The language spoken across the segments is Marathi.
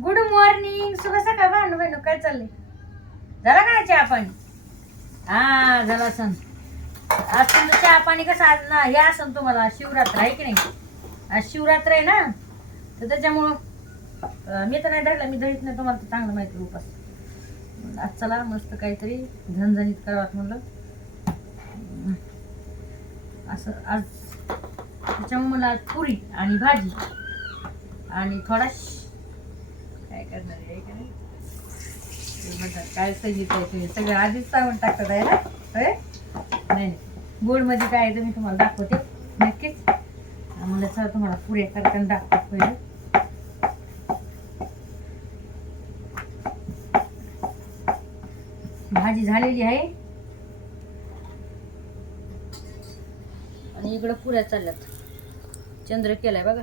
गुड मॉर्निंग शुभ सकाळ भानू भानू काय चाललंय झाला काय चहा पाणी हा झाला सण आज तुमचं चहा पाणी कसं आज ना हे असन तुम्हाला शिवरात्र आहे की नाही आज शिवरात्र आहे ना तर त्याच्यामुळं मी तर नाही धरलं मी धरीत नाही तुम्हाला तर चांगलं माहिती उपास आज चला मस्त काहीतरी झणझणीत करावात म्हणलं असं आज त्याच्यामुळे मला पुरी आणि भाजी आणि थोडा काय करणार आहे का नाही म्हणतात काय सांगितलं सगळं आधीच सांगून टाकतात आहे ना होय नाही गोडमध्ये काय आहे ते मी तुम्हाला दाखवते नक्कीच म्हणलं तुम्हाला पुऱ्या करताना दाखवत पहिले भाजी झालेली आहे आणि इकडं पुऱ्या चालल्यात चंद्र केलाय बघा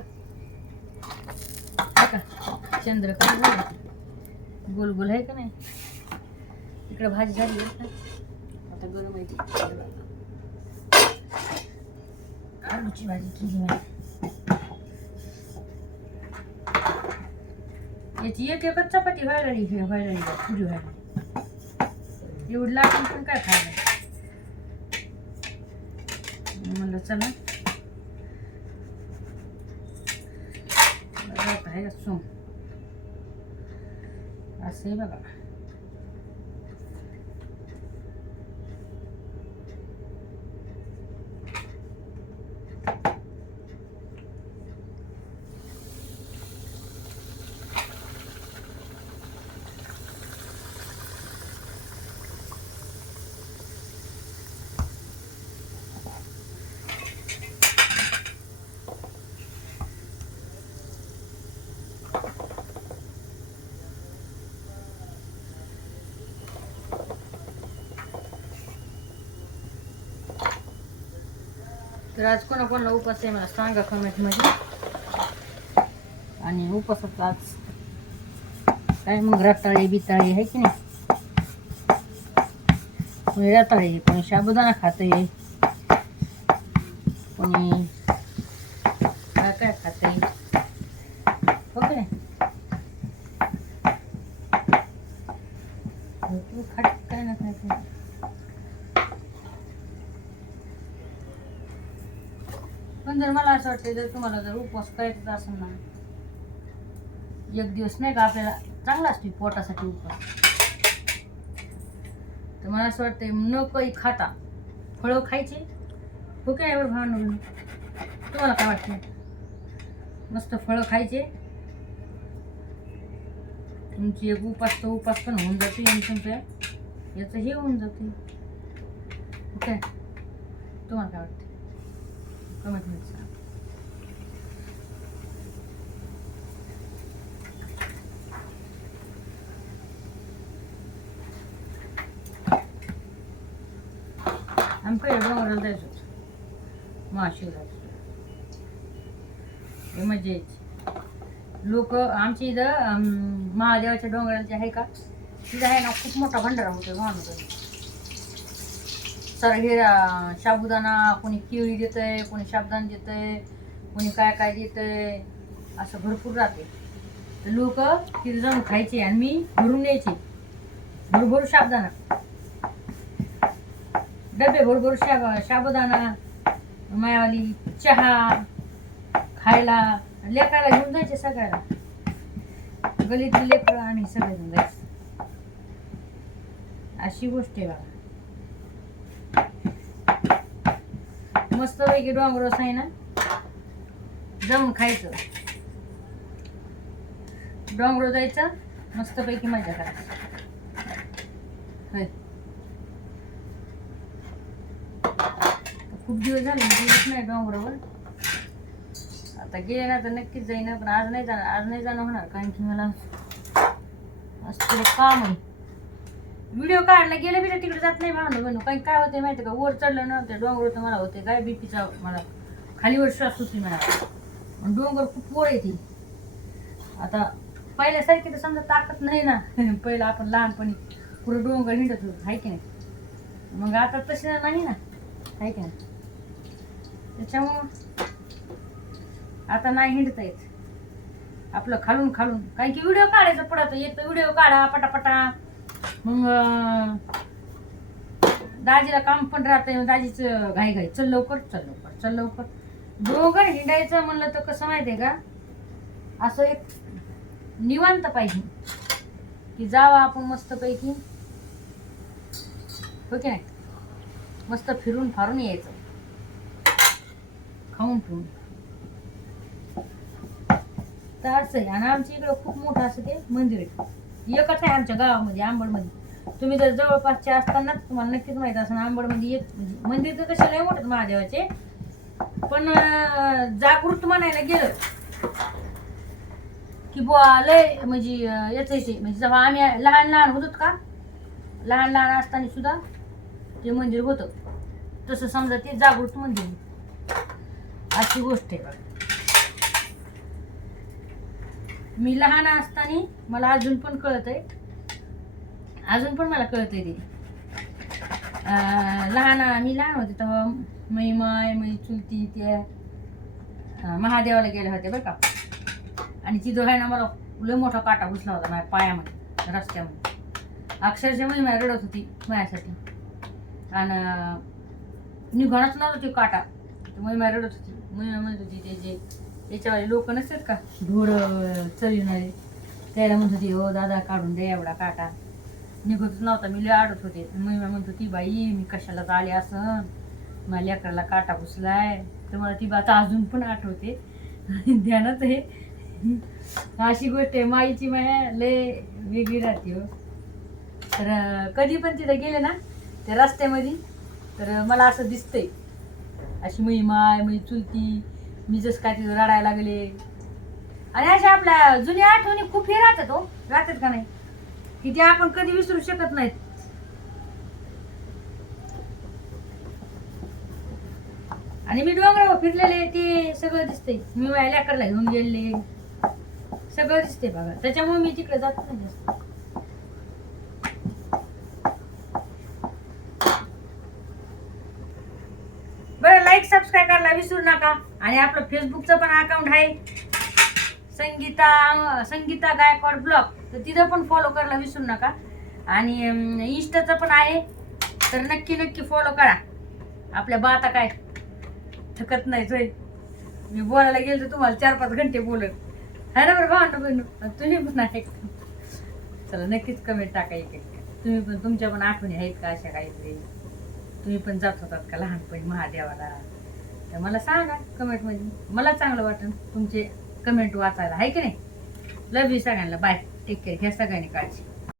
चंद्र काय झालं गोल गोल आहे का नाही इकडे भाजी झाली आता गरम आहे आलूची भाजी केली याची एक एकच चपाती व्हायला हे व्हायला पुरी व्हायला एवढी लाटून पण काय खायला म्हणलं चला राहत आहे सोम Así, ¿verdad? तर आज कोणाकोणाला उपास आहे मला सांगा कमेंटमध्ये आणि उपासाचा आज काय मग रताळे बिताळे आहे की नाही रताळे कोणी शाबुदाना खात आहे कोणी काय काय हो खात आहे ओके तू काय ना खात जर मला असं वाटतं जर तुम्हाला जर उपवास करायचा असेल ना एक दिवस नाही का आपल्याला चांगला असतो पोटासाठी उपवास तर मला असं वाटतंय न काही खाता फळं खायचे हो काय एवढं भांडून तुम्हाला काय वाटतं मस्त फळं खायचे तुमची एक उपास तर उपास पण होऊन जाते आणि तुमच्या याचं हे होऊन जाते ओके तुम्हाला काय वाटतं आम्ही मिरच्या डोंगराला जायचो महाशिवराज जाय महाशिवरात्री मजा लोक आमच्या इथं महादेवाच्या डोंगराचे आहे का तिथं आहे ना खूप मोठा भंडारा होतो सर हे शाबुदाना कोणी केळी देत आहे कोणी साबदाना देत आहे कोणी काय काय देत आहे असं भरपूर राहते तर लोक तिथे जाऊन खायचे आणि मी भरून न्यायचे भरभर साबदाना डबे भरभर शाब साबुदाणा मायावाली चहा खायला लेकायला घेऊन जायचे सगळ्याला गलीतली लेकरं आणि सगळे घेऊन जायचे अशी गोष्ट आहे बाबा मस्त पैकी डोंगर आहे ना जम खायचं डोंगर जायचं मस्त पैकी मजा करायचं खूप दिवस झाले दिवस नाही डोंगरावर आता गेले ना तर नक्कीच जाईन पण आज नाही जाणार आज नाही जाणं होणार कारण की मला मस्त काम आहे व्हिडिओ काढला गेलं बिला तिकडे जात नाही म्हणलं म्हणून काही काय होते माहिती का वर चढलं नव्हतं डोंगर होतं मला होते काय बीपीचा मला खाली वर श्वास होती मला डोंगर खूप वर येते आता पहिल्यासारखी तर समजा ताकद नाही ना पहिला आपण लहानपणी पुढे डोंगर हिंडत होतो आहे की नाही मग आता तशी नाही ना आहे की नाही त्याच्यामुळं आता नाही हिंडत येत आपलं खालून खालून कारण की व्हिडिओ काढायचा पडतो येत व्हिडिओ काढा पटापटा मग दाजीला काम पण राहतं दाजीच घाई घाई चल लवकर चल लवकर चल लवकर दोघं हिंडायचं म्हणलं तर कसं माहिती आहे का असं एक निवांत पाहिजे की जावा आपण मस्तपैकी ओके हो नाही मस्त फिरून फारून यायचं खाऊन पिऊन तर असं आणि आमच्या इकडं खूप मोठं असं ते मंदिर आहे एकच आहे आमच्या गावामध्ये आंबडमध्ये तुम्ही जर जवळपासचे असताना तुम्हाला नक्कीच माहित असणार आंबडमध्ये एक म्हणजे मंदिर तर कसे नाही मोठत महादेवाचे पण जागृत म्हणायला गेलं की बुवा लय म्हणजे आहे म्हणजे जेव्हा आम्ही लहान लहान होतो का लहान लहान असताना सुद्धा ते मंदिर होतं तसं समजा ते जागृत मंदिर अशी गोष्ट आहे मी लहान असताना मला अजून पण कळत आहे अजून पण मला कळत आहे ते लहान मी लहान होते तेव्हा मै माय मै चुलती त्या महादेवाला गेल्या होते बरं का आणि ती दोघांना मला लय मोठा काटा घुसला होता माझ्या पायामध्ये रस्त्यामध्ये अक्षरशः मी रडत होती माझ्यासाठी आणि निघणच नव्हतं ते काटा मी माझ्या रडत होती मी म्हणत होती ते जे याच्यावाले लोक नसतात का ढोर चलविणारे त्याला म्हणत होती हो दादा काढून द्या एवढा काटा निघतच नव्हता मी लय आडत होते महिमा म्हणत होती बाई मी कशाला आले असं मला लेकराला काटा पुसलाय तर मला ती आता अजून पण आठवते आणि ध्यानात हे अशी गोष्ट आहे माईची माया लय वेगळी राहते हो तर कधी पण तिथे गेले ना त्या रस्त्यामध्ये तर मला असं दिसतंय अशी महिमा माय मी चुलती मी जस काय तिथं रडायला लागले आणि अशा आपल्या जुन्या आठवणी खूप हे राहतात हो राहतात का नाही की ते आपण कधी विसरू शकत नाहीत आणि मी डोंगरावर फिरलेले ते सगळं दिसते मी माझ्या लॅकडला घेऊन गेले सगळं दिसते बघा त्याच्यामुळे मी तिकडे जात नाही जास्त बरं लाईक सबस्क्राईब करायला विसरू नका आणि आपलं फेसबुकचं पण अकाउंट आहे संगीता संगीता गायकवाड ब्लॉग तर तिथं पण फॉलो करायला विसरू नका आणि इन्स्टाचं पण आहे तर नक्की नक्की फॉलो करा आपल्या बाता काय थकत नाही तो मी बोलायला गेलो तर तुम्हाला चार पाच घंटे बोलत आहे ना बरं भाऊ बहिणू तुम्ही पण आहे चला नक्कीच कमेंट टाका एक तुम्ही पण तुमच्या पण आठवणी आहेत का अशा काहीतरी तुम्ही पण जात होतात का लहानपणी महादेवाला तर मला सांगा कमेंटमध्ये मला चांगलं वाटेल तुमचे कमेंट वाचायला आहे की नाही लव्ह यू सगळ्यांना बाय टेक केअर घ्या सगळ्यांनी काळजी